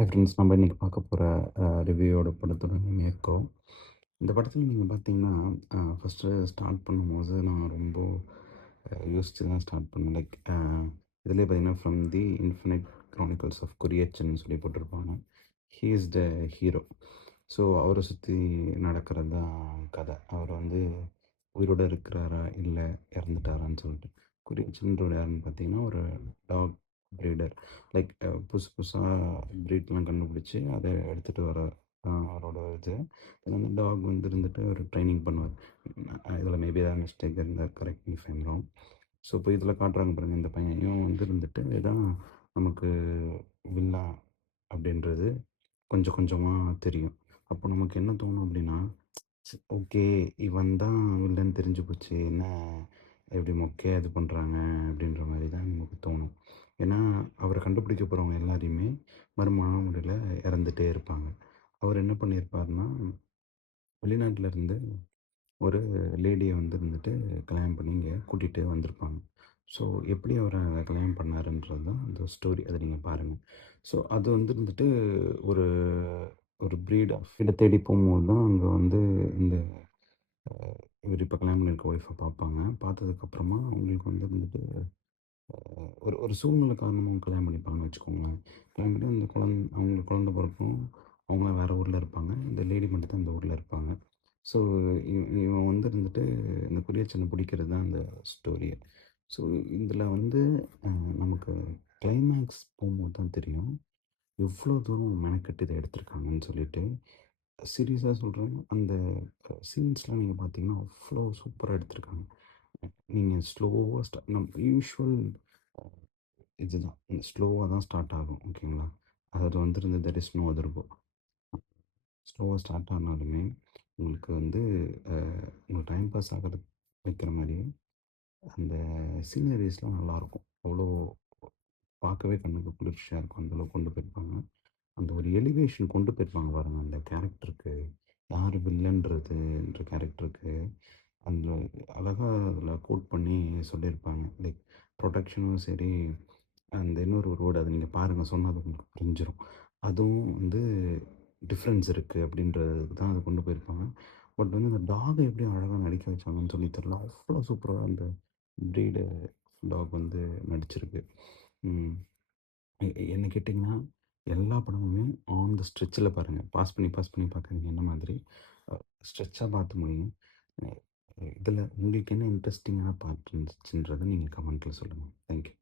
Hi friends, நம்ம இன்றைக்கி பார்க்க போகிற ரிவ்யூவோட படத்தோட நேம் எக்கோ. இந்த படத்தில் நீங்கள் பார்த்தீங்கன்னா, ஃபஸ்ட்டு ஸ்டார்ட் பண்ணும்போது நான் ரொம்ப யோசித்து தான் ஸ்டார்ட் பண்ணேன். லைக் இதிலே பார்த்தீங்கன்னா, from the infinite chronicles of Kuriachan சொல்லி போட்டிருப்பாங்க. He is the hero. So அவரை சுற்றி நடக்கிறது தான் கதை. அவர் வந்து உயிரோடு இருக்கிறாரா இல்லை இறந்துட்டாரான்னு சொல்லிட்டு. குரியச்சன்றவர் யாருன்னு பார்த்தீங்கன்னா, ஒரு டாக் ப்ரீடர். லைக் புதுசு புதுசாக ப்ரீட்லாம் கண்டுபிடிச்சி அதை எடுத்துகிட்டு வர அவரோட இது. அந்த டாக் வந்து இருந்துட்டு ஒரு ட்ரைனிங் பண்ணுவார். இதில் மேபி ஏதாவது மிஸ்டேக் இருந்தால் correct me if I am wrong. So இப்போ இதில் காட்டுறாங்க பாருங்க, இந்த பையன் இவன் வந்து இருந்துட்டு இதான் நமக்கு வில்லன் அப்படின்றது கொஞ்சம் கொஞ்சமாக தெரியும். அப்போ நமக்கு என்ன தோணும் அப்படின்னா, ஓகே, இவன் தான் வில்லன் தெரிஞ்சு போச்சு, என்ன எப்படி மொக்கையா இது பண்ணுறாங்க அப்படின்ற மாதிரி தான் நமக்கு தோணும். ஏன்னா அவரை கண்டுபிடிக்க போகிறவங்க எல்லாரையுமே மர்மமான முறையில் இறந்துட்டே இருப்பாங்க. அவர் என்ன பண்ணியிருப்பாருன்னா, வெளிநாட்டில் இருந்து ஒரு லேடியை வந்து இருந்துட்டு கல்யாணம் பண்ணி இங்கே கூட்டிகிட்டு வந்திருப்பாங்க. ஸோ எப்படி அவரை கல்யாணம் பண்ணாருன்றது தான் அந்த ஸ்டோரி. அதை நீங்கள் பாருங்கள். ஸோ அது வந்து இருந்துட்டு ஒரு ஒரு ப்ரீட் ஆஃப் இதை தேடி போகும்போது தான் அங்கே வந்து இந்த இவர் இப்போ கல்யாணம் பண்ணியிருக்க ஒய்ஃபை பார்ப்பாங்க. பார்த்ததுக்கப்புறமா அவங்களுக்கு வந்து இருந்துட்டு ஒரு ஒரு சூழ்நிலை காரணமாக அவங்க கல்யாணம் பண்ணிப்பாங்கன்னு வச்சுக்கோங்களேன். கல்யாணம் பண்ணி அந்த அவங்களுக்கு குழந்த பிறக்கும். அவங்களாம் வேறு ஊரில் இருப்பாங்க. இந்த லேடி மட்டும் தான் இந்த ஊரில் இருப்பாங்க. ஸோ இவன் வந்து இருந்துட்டு இந்த குரியச்சனை பிடிக்கிறது தான் அந்த ஸ்டோரியே. ஸோ இதில் வந்து நமக்கு கிளைமேக்ஸ் போகும்போது தான் தெரியும், எவ்வளோ தூரம் மெனக்கெட்டு இதை எடுத்திருக்காங்கன்னு சொல்லிட்டு. சீரியஸாக சொல்கிறேன், அந்த சீன்ஸ்லாம் நீங்கள் பார்த்தீங்கன்னா அவ்வளோ சூப்பராக எடுத்திருக்காங்க. நீங்கள் ஸ்லோவாக யூஷுவல் இதுதான். ஸ்லோவா தான் ஸ்டார்ட் ஆகும். ஓகேங்களா? அது வந்துருந்து that is no other go. ஸ்லோவா ஸ்டார்ட் ஆனாலுமே உங்களுக்கு வந்து உங்களுக்கு டைம் பாஸ் ஆகுறது வைக்கிற மாதிரியே அந்த சீனரிஸ்லாம் நல்லாயிருக்கும். அவ்வளோ பார்க்கவே கண்ணுக்கு குளிர்ச்சியாக இருக்கும். அந்தளவுக்கு கொண்டு போயிருப்பாங்க. அந்த ஒரு எலிவேஷன் கொண்டு போயிருப்பாங்க பாருங்கள் அந்த கேரக்டருக்கு. யார் வில்லன்றதுன்ற கேரக்டருக்கு அந்த அழகாக அதில் கோட் பண்ணி சொல்லியிருப்பாங்க. லைக் ப்ரொடெக்ஷனும் சரி, அந்த இன்னொரு ஒரு வேர்டு அதை நீங்கள் பாருங்கள், சொன்னால் அது உங்களுக்கு புரிஞ்சிடும். அதுவும் வந்து டிஃப்ரென்ஸ் இருக்குது அப்படின்றதுக்கு தான் அதை கொண்டு போயிருப்பாங்க. பட் வந்து அந்த டாகை எப்படி அழகாக நடிக்க வச்சாங்கன்னு சொல்லி தெரில. அவ்வளோ சூப்பராக அந்த ப்ரீடு டாக் வந்து நடிச்சிருக்கு. என்ன கேட்டிங்கன்னா, எல்லா படமுமே ஆன் த ஸ்ட்ரெச்சில் பாருங்கள். பாஸ் பண்ணி பாஸ் பண்ணி பார்க்காதீங்க. என்ன மாதிரி ஸ்ட்ரெச்சா பார்த்து முடியும். இதில் உங்களுக்கு என்ன இன்ட்ரெஸ்டிங்கான பார்ட் இருந்துச்சுன்றதை நீங்கள் கமெண்ட்டில் சொல்லுங்கள். Thank you.